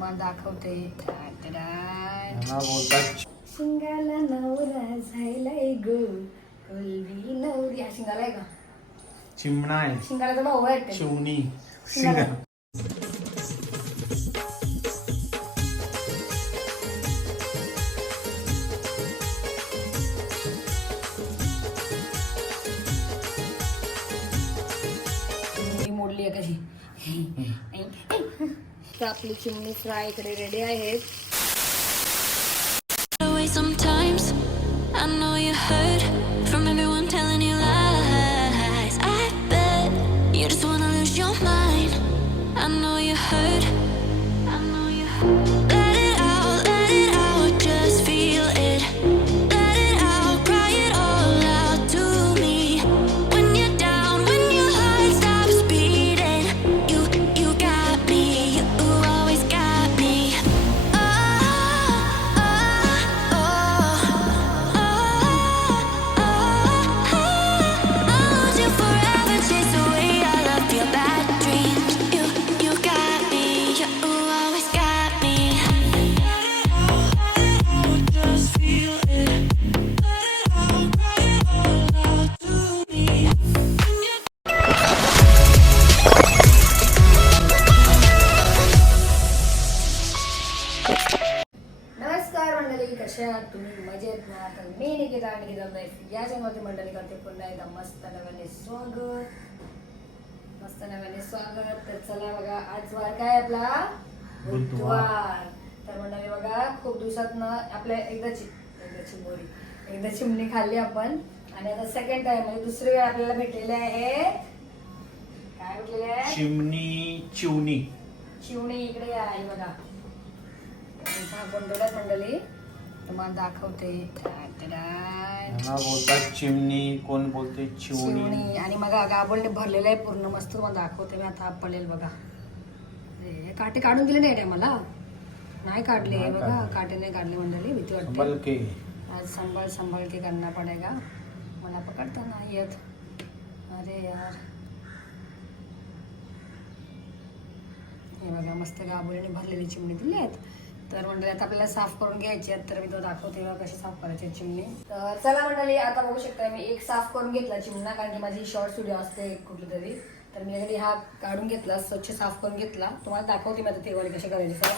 तुम्हाला दाखवते. शिंगाला नवरा झायलाय गो. कोलबी नवरी. हा शिंगाला आहे का? चिमणा आहे. शिंगाला तर भाऊ आहे शिंगाला. शिंगा आपली चिमणी फ्राय इकडे रेडी आहेत. मस्त नव्याने स्वागत. मस्त नव्याने स्वागत. तर चला बघा आज वार काय आपला? बुधवार. तर मंडळी बघा खूप दिवसात ना आपल्या एकदा चि एकदा चिंबोरी एकदा चिमणी खाल्ली आपण. आणि आता सेकंड टाइम म्हणजे दुसरी वेळ आपल्याला भेटलेली आहे. काय भेटलेली आहे? चिमणी चिवणी. चिवणी इकडे आहे बघा मंडळी. तुम्हाला दाखवते. बोलतात चिमणी कोण बोलते चिवणी. आणि मग गाबोलने भरलेलं आहे पूर्ण मस्त तुम्हाला दाखवते मी आता पडेल बघा. हे काटे काढून दिले नाही रे मला. नाही काढले बघा काढले. काटे नाही काढले मंडळी भीती वाटते. के. आज संभाल संभाल के करना पडेगा. मला पकडता नाही येत. अरे यार. हे बघा मस्त गाबोलीने भरलेली चिमणी दिली आहेत. तर मंडळी आता आपल्याला साफ करून घ्यायची आहेत तर मी तो दाखवते कशी साफ करायची चिमणी. तर चला मंडळी आता बघू शकता मी एक साफ करून घेतला चिमणा कारण की माझी शॉर्ट व्हिडिओ असते कुठली तरी तर मी याकडे हा काढून घेतला स्वच्छ साफ करून घेतला. तुम्हाला दाखवते मी आता ते वाले कसे करायचे चला.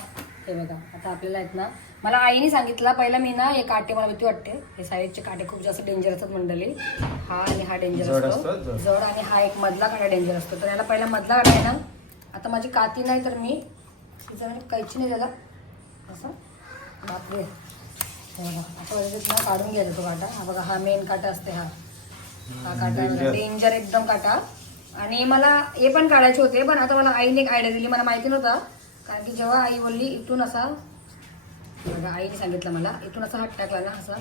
हे बघा आता आपल्याला आहेत ना मला आईने सांगितलं पहिला मी ना हे काटे मला भीती वाटते. हे साईडचे काटे खूप जास्त डेंजर असतात मंडळी. हा आणि हा डेंजर असतो. जड. आणि हा एक मधला काटा डेंजर असतो. तर याला पहिला मधला काटा आहे ना आता माझी काती नाही तर मी तिचा म्हणजे कैची नाही त्याला. असं बापरे. बघा काढून घ्यायचा तो काटा. हा बघा हा मेन काटा असते हा. हा काटा. डेंजर एकदम काटा. आणि मला हे पण काढायचे होते पण आता मला आईने एक आयडिया दिली. मला माहिती नव्हता. कारण की जेव्हा आई बोलली इथून असा बघा आईने सांगितलं मला इथून असा हात टाकला ना असा.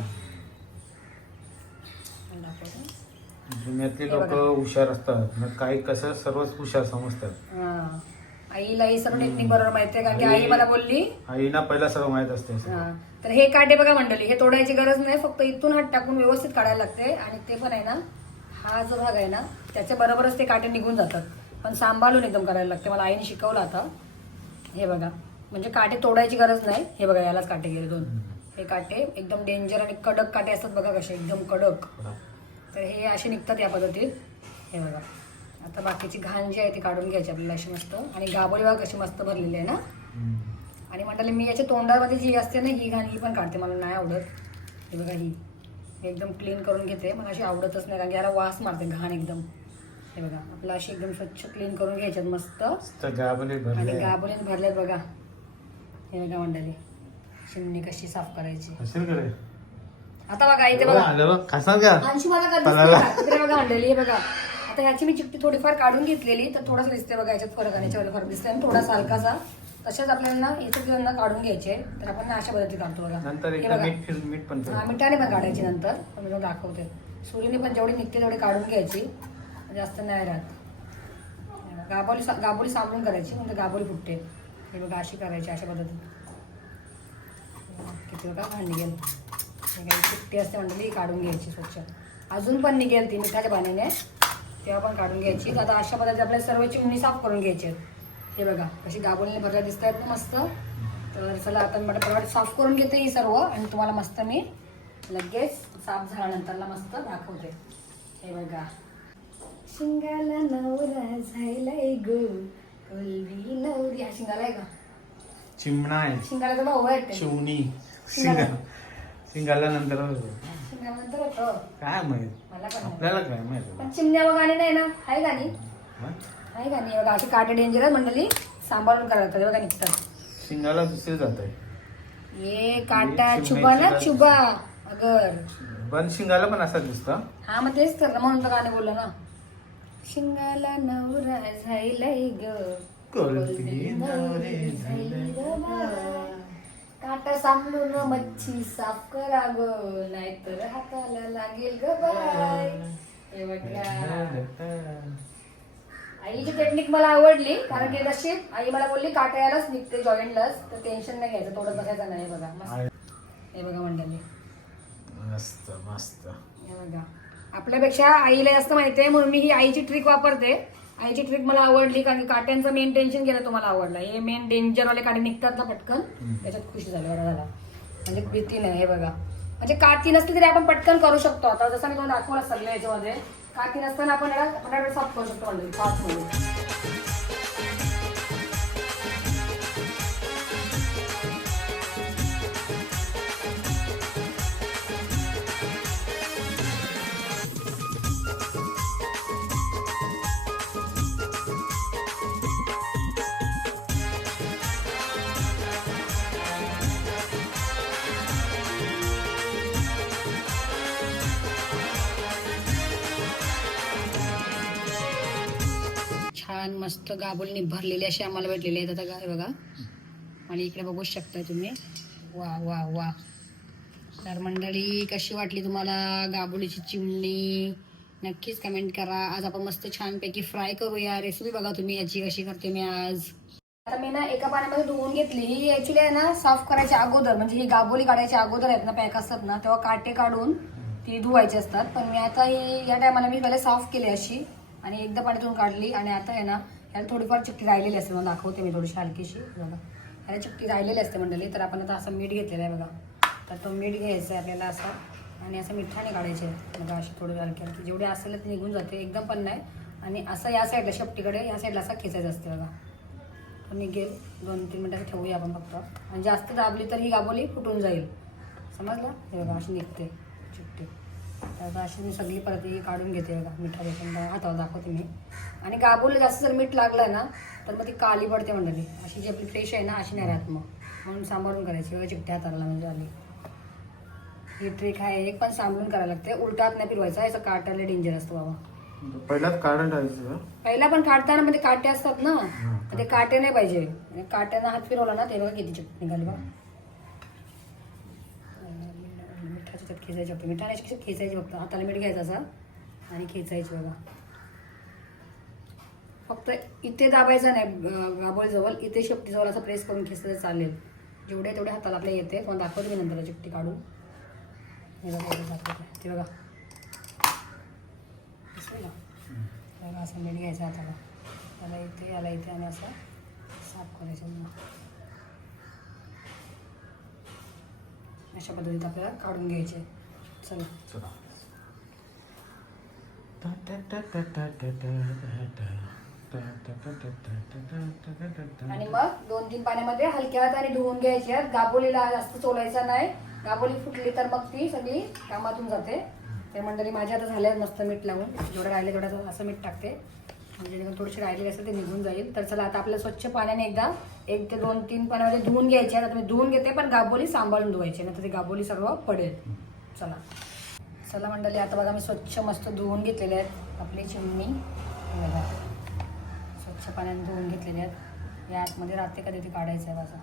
जुन्यातले लोक. हुशार असतात. मग काही कसं सर्वच हुशार समजतात. आईला हे सर्व टेक्निक बरोबर माहिती आहे कारण की आई मला बोलली आईना पहिला सर्व माहीत असते. हा. तर हे काटे बघा मंडळी हे तोडायची गरज नाही फक्त इथून हात टाकून व्यवस्थित काढायला लागते. आणि ते पण आहे ना हा जो भाग आहे ना त्याच्या बरोबरच ते काटे निघून जातात. पण सांभाळून एकदम करायला लागते. मला आईने शिकवलं आता. हे बघा म्हणजे काटे तोडायची गरज नाही. हे बघा यालाच काटे गेले दोन. हे काटे एकदम डेंजर आणि कडक काटे असतात बघा कसे एकदम कडक. तर हे असे निघतात या पद्धतीत. हे बघा. आता बाकीची घाण जी आहे ती काढून घ्यायची आपल्याला अशी मस्त. आणि गाबोळी बघा कशी मस्त भरलेली आहे ना. आणि म्हटलं मी याच्या तोंडामध्ये जी असते ना ही घाण ही पण काढते मला नाही आवडत. हे बघा ही. मी एकदम क्लीन करून घेते. मला अशी आवडतच नाही कारण याला वास मारते घाण एकदम. हे बघा आपलं अशी एकदम स्वच्छ क्लीन करून घ्यायच्यात मस्त. गाबले आणि भरले गाबोलीन भरलेत बघा. हे बघा मंडळी चिमणी कशी साफ करायची. आता बघा इथे बघा. आलं बघ, अंशू आणलेली हे बघा. आता ह्याची मी चिकटी थोडीफार काढून घेतलेली तर थोडंसं दिसते बघा याच्यात फरक आणि याच्यामध्ये फरक दिसते आणि थोडासा हलकासा. तशाच आपल्याला याच्यात ना काढून घ्यायचे तर आपण ना अशा पद्धती काढतो बघा. हे बघा. हा. मिठाने पण काढायची नंतर. मी तुम्हाला दाखवते. सुरीने पण जेवढी निघते तेवढी काढून घ्यायची. जास्त नाही राहत. गाबोली सा- गाबोली सांभळून करायची म्हणजे गाबोली फुटते. हे बघा अशी करायची अशा पद्धतीत किती बघा घाण निघेल. चिकटी असते म्हणजे ती काढून घ्यायची स्वच्छ. अजून पण निघेल ती मिठाच्या पाण्याने. तेव्हा पण काढून घ्यायची. आता अशा पद्धतीने आपल्याला सर्व चिमणी साफ करून घ्यायची आहेत. हे बघा कशी गाबोलीने भरल्या दिसत आहेत ना मस्त. तर चला आता मी पटापट साफ करून घेते ही सर्व आणि तुम्हाला मस्त मी लगेच साफ झाल्यानंतरला मस्त दाखवते. हे बघा. शिंगाला नवरा झायलाय गो. कोलबी नवरी. हा शिंगाला आहे का? चिमणा आहे. शिंगाला तर भाऊ आहे शिवणी शिंगाला. शिंगा शिंगाला नंतर होतं. काय माहीत? मला पण नाही. आपल्याला काय माहीत पण चिमण्या व गाणी नाही ना आहे गाणी हा? आहे गाणी बघा अशी काटे डेंजर मंडळी. सांभाळून करायला लागतात. बघा निघतात. शिंगाला दुसरे जात आहे. ये काटा ये चुबा ना चिमण्याची चुबा अगर. पण शिंगाला पण असा दिसतो. हा मग तेच तर. ना म्हणून तर गाणं बोललं ना. शिंगाला नवरा झायलाय ग. कोलबी नवरे ग. बाय. काटा सांभाळून मच्छी साफ करा ग नाहीतर हाताला लागेल ग बाय. हे आईची टेक्निक मला आवडली कारण की कशी आई मला बोलली काटायलाच निघते जॉईंटलाच तर टेन्शन नाही घ्यायचं थोडं बघायचं नाही हे बघा. मस्त. हे बघा मंडळी. मस्त मस्त. हे बघा. आपल्यापेक्षा आईला जास्त माहिती आहे म्हणून मी ही आईची ट्रिक वापरते. आईची ट्रिक मला आवडली कारण की काट्यांचं मेन टेन्शन गेलं तुम्हाला आवडलं. हे मेन डेंजरवाले काटे निघतात ना पटकन. त्याच्यात खुशी झाली बरं झाला. म्हणजे भीती नाही हे बघा. म्हणजे काठी नसली तरी आपण पटकन करू शकतो. आता जसं मी तुम्हाला दाखवलं सगळं याच्यामध्ये काठी नसताना आपण याला फटाफट साफ करू शकतो म्हणजे पाच मिनिट मस्त गाबोलीने भरलेली अशी आम्हाला भेटलेले आहेत. आता काय बघा. आणि इकडे बघू शकता तुम्ही. वा वा वा. तर मंडळी कशी वाटली तुम्हाला गाबोलीची चिमणी? नक्कीच कमेंट करा. आज आपण मस्त छानपैकी फ्राय करूया. रेसिपी बघा तुम्ही याची कशी करते मी आज. आता मी ना एका पाण्यामध्ये धुवून घेतली. ही ॲक्च्युली आहे ना साफ करायच्या अगोदर. म्हणजे ही गाबोली काढायच्या अगोदर आहेत ना पॅक असतात ना तेव्हा काटे काढून ती धुवायची असतात. पण मी आता ही या टायमाला मी पहिले साफ केली अशी. आणि एकदा पाण्यातून काढली. आणि आता आहे ना याला थोडीफार चिकटी राहिलेली असते मग दाखवते मी थोडीशी हलकीशी. बघा. ह्याला चिकटी राहिलेली असते मंडळी तर आपण आता असं मीठ घेतलेलं आहे बघा. तर तो मीठ घ्यायचा आहे आपल्याला असा आणि असं मिठाने काढायचे बघा अशी थोडी हलकी हलकी. जेवढी असेल ते निघून जाते एकदम पण नाही. आणि असं या साईडला शेपटीकडे या साईडला असं खेचायचं असते बघा. तर निघेल दोन तीन मिनटात ठेवूया आपण फक्त. आणि जास्त दाबली तर ही गाबोली फुटून जाईल. समजलं? हे बघा अशी निघते. तर आता अशी मी सगळी परत ही काढून घेते बघा मिठा देखील हातावर दाखवते मी. आणि गाबोलीला जास्त जर मीठ लागलं ना तर मग ती काली पडते मंडळी. अशी जी आपली फ्रेश आहे ना अशी नाही राहत मग म्हणून सांभाळून करायची. बघा चिकट्या हाताला म्हणजे आली. ही ट्रिक आहे. एक पण सांभाळून करायला लागते. उलटा हात नाही फिरवायचा. याचं काटायला डेंजर असतो बाबा. पहिलाच काढून टाकायचं पहिला पण काढताना मध्ये काटे असतात ना? ते काटे नाही पाहिजे. काट्यानं हात फिरवला ना ते बघा किती चिकट निघाली बघा. खेचायची फक्त. मिठाण्याची अशी खेचायची फक्त. हाताला मीठ घ्यायचं असा. आणि खेचायची बघा. फक्त इथे दाबायचं नाही गाबोळीजवळ इथे शेपटीजवळ असं प्रेस करून खेचलं चालेल. जेवढे तेवढे हाताला आपल्या येते. पण दाखवतो मी नंतर चिपटी काढून. हे बघा ते बघा. बघा असं मीठ घ्यायचं हाताला. त्याला इथे याला इथे आणि असं साफ करायचं मग. अशा पद्धतीत आपल्याला काढून घ्यायचे. चला. चला. आणि मग दोन तीन पाण्यामध्ये हलक्या हाताने धुवून घ्यायचे गाबोलीला जास्त चोलायचा नाही. गाबोली फुटली तर मग ती सगळी कामातून जाते. ते मंडळी माझ्या आता झाल्या मस्त मीठ लावून. जेवढं राहिले तेवढं असं मीठ टाकते. म्हणजे जेणेकरून थोडीशी राहिलेली असेल ते निघून जाईल. तर चला आता आपल्याला स्वच्छ पाण्याने एकदा एक ते दोन तीन पाण्यामध्ये धुवून घ्यायचे. आता मी धुवून घेते पण गाबोली सांभाळून धुवायची. नाही तर ती गाबोली सर्व पडेल. चला. चला मंडळी आता बघा मी स्वच्छ मस्त धुवून घेतलेले आहेत. आपली चिमणी. बघा. स्वच्छ पाण्याने धुवून घेतलेले आहेत. या आतमध्ये राहते कधी ते काढायचं आहे बघा.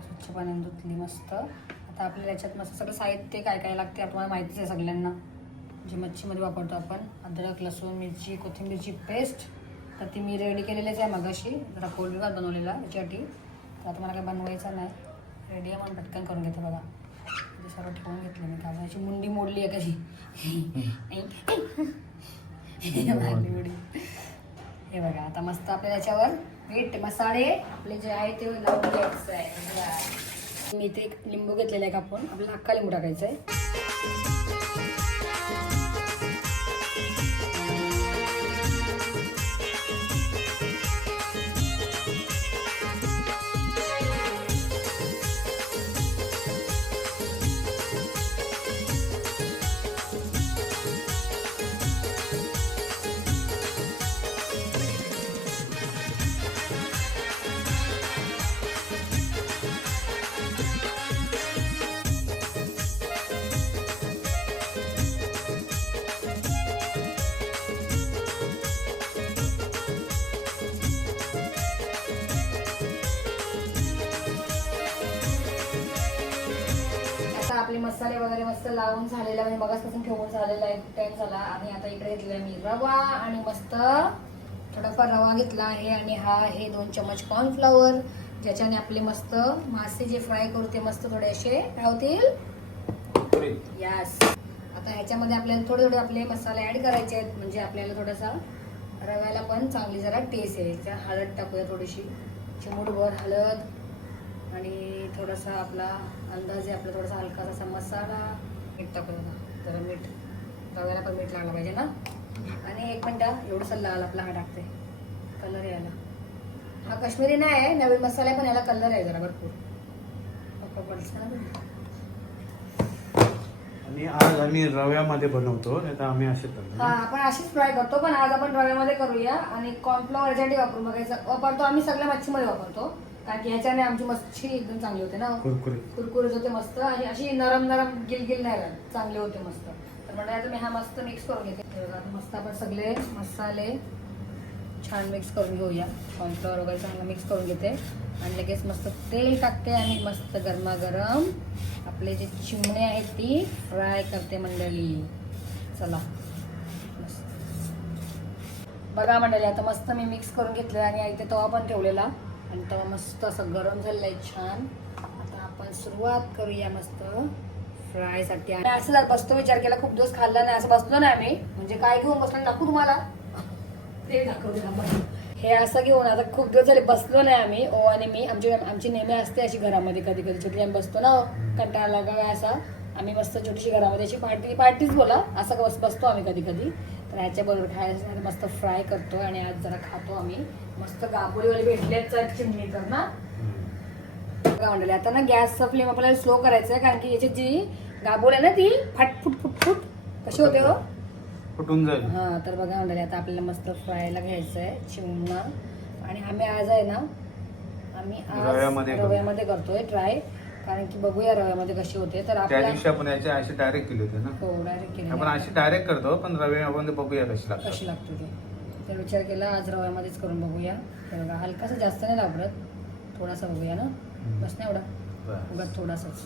स्वच्छ पाण्याने धुतली मस्त. आता आपल्याला याच्यात मस्त सगळं साहित्य काय काय लागते तुम्हाला माहितीच आहे सगळ्यांना. जे मच्छीमध्ये वापरतो आपण अद्रक लसूण मिरची कोथिंबीरची पेस्ट तर ती मी रेडी केलेलीच आहे मगाशी. जरा कोल्ड विभाग बनवलेला याच्यासाठी. तर आता मला काय बनवायचं नाही. रेडी आहे म्हणून पटकन करून घेते बघा. सर्व ठेवून घेतलं मी काय याची मुंडी मोडली आहे कशी. हे बघा आता मस्त आपल्याला याच्यावर मीठ मसाले आपले जे आहे ते लावून घ्यायचं आहे. मी इथे एक लिंबू घेतलेला आहे कापून. आपल्याला अख्खा लिंबू टाकायचा आहे. आपले मसाले वगैरे मस्त लावून झालेला म्हणजे मगासपासून ठेवून झालेला आहे. टाइम झाला. आणि आता इकडे घेतलेला मी रवा आणि मस्त थोडाफार रवा घेतला आहे आणि हा हे दोन चमच कॉर्नफ्लॉवर ज्याच्याने आपले मस्त मासे जे फ्राय करू ते मस्त थोडे असे राहतील. यास यस आता ह्याच्यामध्ये आपल्याला थोडे थोडे आपले मसाले ऍड करायचे आहेत. म्हणजे आपल्याला थोडासा रव्याला पण चांगली जरा टेस्ट यायचा. हळद टाकूया थोडीशी. चिमूटभर हळद. आणि थोडासा आपला अंदाजे आपला थोडासा हलकासा असा मसाला मीठ टाकूया जरा मीठ रव्याला पण मीठ लागलं पाहिजे ना. आणि एक मिनटं एवढंसं लाल आपला हा टाकते. कलर यायला. हा काश्मीरी नाही आहे नवीन मसाला पण याला कलर आहे जरा भरपूर. आणि आज आम्ही रव्यामध्ये बनवतो नाही तर आम्ही असे हा आपण अशीच फ्राय करतो पण आज आपण रव्यामध्ये करूया. आणि कॉर्नफ्लॉवर याच्यासाठी वापरून बघायचं. वापरतो आम्ही सगळ्या मच्छीमध्ये वापरतो. कारण की ह्याच्याने आमची मच्छी एकदम चांगली होते ना. कुरकुरीत कुरकुरीत होते मस्त आणि अशी नरम नरम गिलगिल नाही राहत. चांगले होते मस्त. तर म्हणजे आता मी हा मस्त मिक्स करून घेते. मस्त आपण सगळे मसाले छान मिक्स करून घेऊया. कॉर्नफ्लॉवर वगैरे चांगलं मिक्स करून घेते. आणि लगेच मस्त तेल टाकते आणि मस्त गरमागरम आपले जे चिमणे आहेत ती फ्राय करते मंडळी. चला. बघा मंडळी आता मस्त मी मिक्स करून घेतलं आणि इथे तवा पण ठेवलेला. आणि तवा मस्त असं गरम झालेला आहे छान. आता आपण सुरुवात करूया मस्त फ्रायसाठी. असं जर बसतो विचार केला खूप दिवस खाल्ला नाही असं बसलो नाही आम्ही. म्हणजे काय घेऊन बसलो दाखवू तुम्हाला. ते दाखवते आपण हे असं घेऊन आता खूप दिवस झाले बसलो नाही आम्ही ओ आणि मी. आमची आमची नेहमी असते अशी घरामध्ये कधी कधी. छोटी आम्ही बसतो ना कंटाळा लागा काय असा. आम्ही मस्त छोटीशी घरामध्ये अशी पार्टी पार्टीच बोला. असं बस बसतो आम्ही कधी कधी. तर ह्याच्याबरोबर खायला मस्त फ्राय करतो आणि आज जरा खातो आम्ही. मस्त गाबोलीवाले भेटलेच आहेत चिमणी तर ना. म्हणले आता ना गॅसचा फ्लेम आपल्याला स्लो करायचा आहे कारण की याची जी गाबोल आहे ना ती फाट फुट फुट फुट. कशी होते हो? फुटून जाईल. हा तर बघा म्हणले आता आपल्याला मस्त फ्रायला घ्यायचं आहे चिमणा. आणि आम्ही आज आहे ना आम्ही आज रव्यामध्ये करू. रव्यामध्ये करतोय ट्राय कारण की बघूया रव्यामध्ये कशी होते. तर त्या दिवशी आपण याचे असे डायरेक्ट केले होते ना. हो डायरेक्ट केली. आपण अशी डायरेक्ट करतो पण रवे आपण ते बघूया कशी कशी लागतात लागते ते. तर विचार केला आज रव्यामध्येच करून बघूया. हे बघा हलकासा जास्त नाही लावडत थोडासा बघूया ना. बस नाही एवढा. उगाच थोडासाच.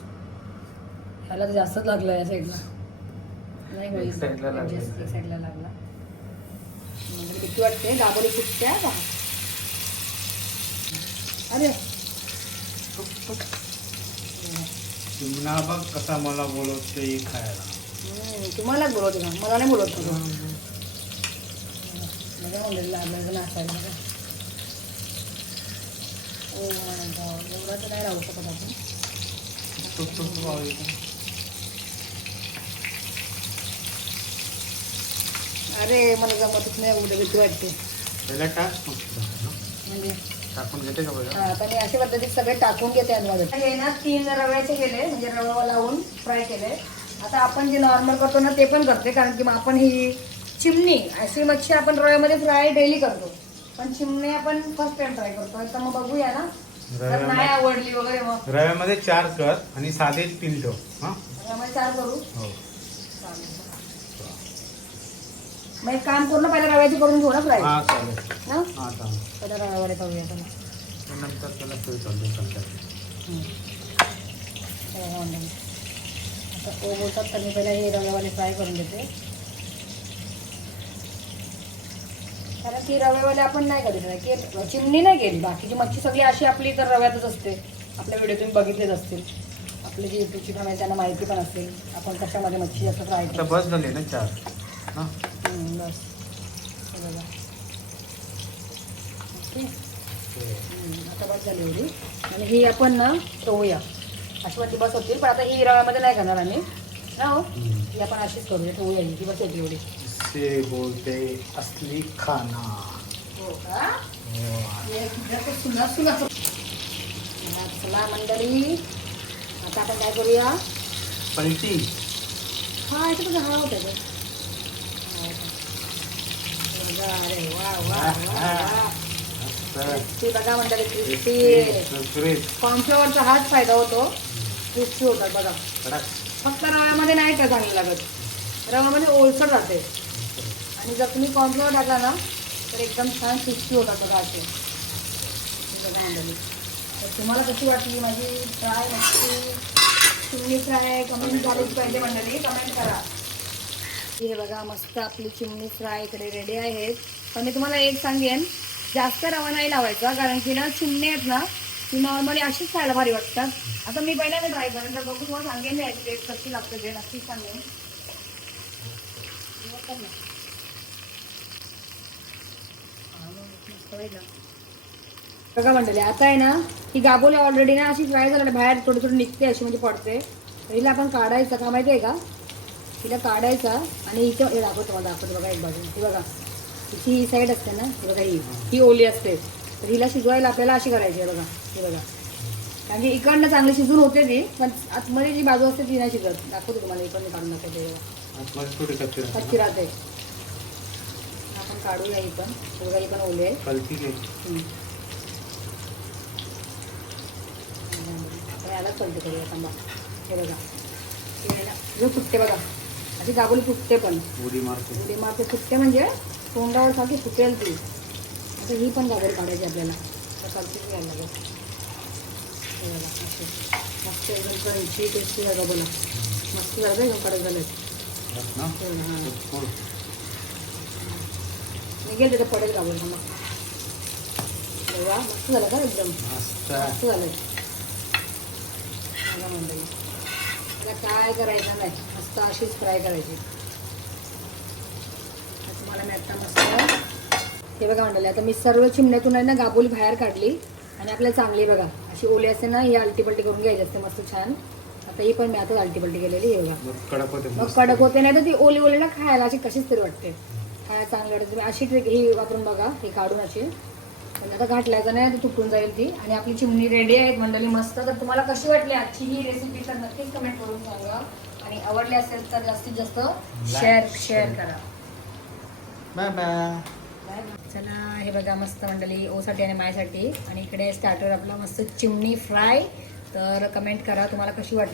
ह्याला तर जास्तच लागलं या साईडला नाही साईडला लागलं. म्हणजे भीती वाटते. गाबोली फुटते पहा. अरे. बघ कसा मला बोलवते खायला. तुम्हालाच बोलवते का? मला नाही बोलवत नाचायला ओ एवढा तर नाही राहू शकत आपण. अरे मला जमतच नाही एवढं भीती वाटते. टाक. म्हणजे? टाकून घेते का बघा आता मी अशा पद्धतीत सगळे टाकून घेते हे ना तीन रव्याचे गेले म्हणजे रवा लावून फ्राय केले. आता आपण जे नॉर्मल करतो ना ते पण करते कारण की मग आपण ही चिमणी अशी मच्छी आपण रव्यामध्ये फ्राय डेली करतो. पण चिमणी आपण फर्स्ट टाइम ट्राय करतो. तर मग बघूया ना. जर रव्यामध्ये- नाही आवडली वगैरे मग. रव्यामध्ये चार कर आणि साधे तीन ठेव हा? रव्यामध्ये चार करू हो. मग एक काम करू ना पहिला रव्याची करून घेऊ ना फ्राय हा चालेल. ना हा चालेल. पहिला रव्यावाले करूया चला नंतर त्याला हो, ऑनलाईन आता ओ बोलतात तर मी पहिला हे रव्यावाले फ्राय करून देते. कारण की रव्यावाले आपण नाही कधी ट्राय की चिमणी नाही केली. बाकीची मच्छी सगळी अशी आपली तर रव्यातच असते. आपल्या व्हिडिओ तुम्ही बघितलेच असतील. आपले जे युट्यूबची फॅमिली त्यांना माहिती पण असेल. आपण कशामध्ये मच्छी फ्राय आता करतो बस झाले ना चार. हा. बस. ओके. आता बस झाली एवढी. आणि ही आपण ना ठेवूया. अशी पण ती बस होतील पण आता ही रव्यामध्ये नाही करणार आम्ही. ना हो. ही आपण अशीच करूया. ठेवूया ही. ती बस होती एवढी. से बोलते असली खाना। हो चला मंडळी आता आपण काय करूया पलटी. हा इथे बघा हा होता तो. हा होता. बघा, अरे वा वा वा बघा मंडळी क्रिस्पी. हाच फायदा होतो. क्रिस्पी होतात बघा. फक्त रव्यामध्ये नाही का चांगलं लागत? रव्यामध्ये ओलसर राहते. आणि जर तुम्ही कॉर्नफ्लोअर टाकला ना तर एकदम छान क्रिस्पी होता बघा असे. तर तुम्हाला कशी वाटली माझी फ्राय नक्की चिमणी फ्राय कमेंट झालीच पाहिजे मंडळी कमेंट करा. हे बघा मस्त आपली चिमणी फ्राय इकडे रेडी आहेत. पण मी तुम्हाला एक सांगेन जास्त रवा नाही लावायचा कारण की ना चिमणी आहेत ना ती नॉर्मली अशीच खायला भारी वाटतात. आता मी पहिल्यांदा ट्राय करेन तर बघू तुम्हाला सांगेन मी टेस्ट कशी लागते ते. नक्कीच सांगेन बघतात ना. हा, मस्त वाटलं. बघा मंडळी आता आहे ना ही गाबोली ऑलरेडी ना अशी फ्राय झाली बाहेर थोडी थोडी निघते अशी म्हणजे पडते. हिला आपण काढायचं का माहिती आहे का? तिला काढायचा आणि इथं हे दाखवतो मला दाखवतो बघा एक बाजू ही बघा. ही साईड असते ना ही बघा ही. ही ओली असते. तर हिला शिजवायला आपल्याला अशी करायची आहे बघा. ही बघा. कारण की इकडनं चांगली शिजून होते ती पण आतमध्ये जी बाजू असते ती नाही शिजत. दाखवतो तुम्हाला इकडनं काढून दाखवते. कच्ची राहते. काढूया ही पण बघा ही पण ओली आहे. आपण यालाच पलटी करूया थांबा. हे बघा. हे फुटते बघा. अशी दाबोली फुटते पण. उडी मारते. उडी मारते. फुटते म्हणजे तोंडावर सारखी फुटेल ती. आता ही पण दाबोली काढायची आपल्याला. तर पलटी घ्यायला लागेल. मस्त. एकदम क्रंची टेस्टी बघा बोला मस्त झालं एकदम कडक झालं ना. हां. निघेल तिथं पडेल दाबोली मग? बघा मस्त झालं का एकदम? मस्त. झालं बघा मंडळी. आता काय करायचं नाही. मस्त अशीच फ्राय करायची. तुम्हाला मी आता मस्त हे बघा मंडळी आता मी सर्व चिमण्यातून आहे ना गाबोली बाहेर काढली. आणि आपल्याला चांगली बघा. अशी ओली असते ना ही आलटी पलटी करून घ्यायची असते मस्त छान. आता ही पण मी आता आलटी पलटी केलेली हे बघा. मग. कडक होते नाही तर ती ओली ओली ना खायला अशी कशीच तरी वाटते. खायला चांगलं वाटते तुम्ही अशी ट्रिक ही वापरून बघा ही काढून अशी. पण आता घाटल्याचं नाही तर तुटून जाईल ती. आणि आपली चिमणी रेडी आहेत मंडळी मस्त. तर तुम्हाला कशी वाटली आजची ही रेसिपी तर नक्कीच कमेंट करून सांगा. आणि आवडली असेल तर जास्तीत जास्त शेअर शेअर करा. बाय बाय चला हे बघा मस्त मंडळी ओसाठी आणि मायसाठी. आणि इकडे स्टार्टर आपला मस्त चिमणी फ्राय तर कमेंट करा तुम्हाला कशी वाटली.